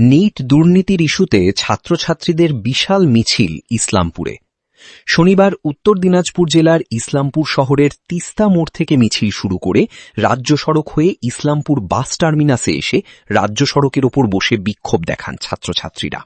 NEET দুর্নীতির ইস্যুতে ছাত্রছাত্রীদের বিশাল মিছিল ইসলামপুরে। শনিবার উত্তর দিনাজপুর জেলার ইসলামপুর শহরের তিস্তা মোড় থেকে মিছিল শুরু করে রাজ্য সড়ক হয়ে ইসলামপুর বাস টার্মিনাসে এসে রাজ্য সড়কের ওপর বসে বিক্ষোভ দেখান ছাত্রছাত্রীরা।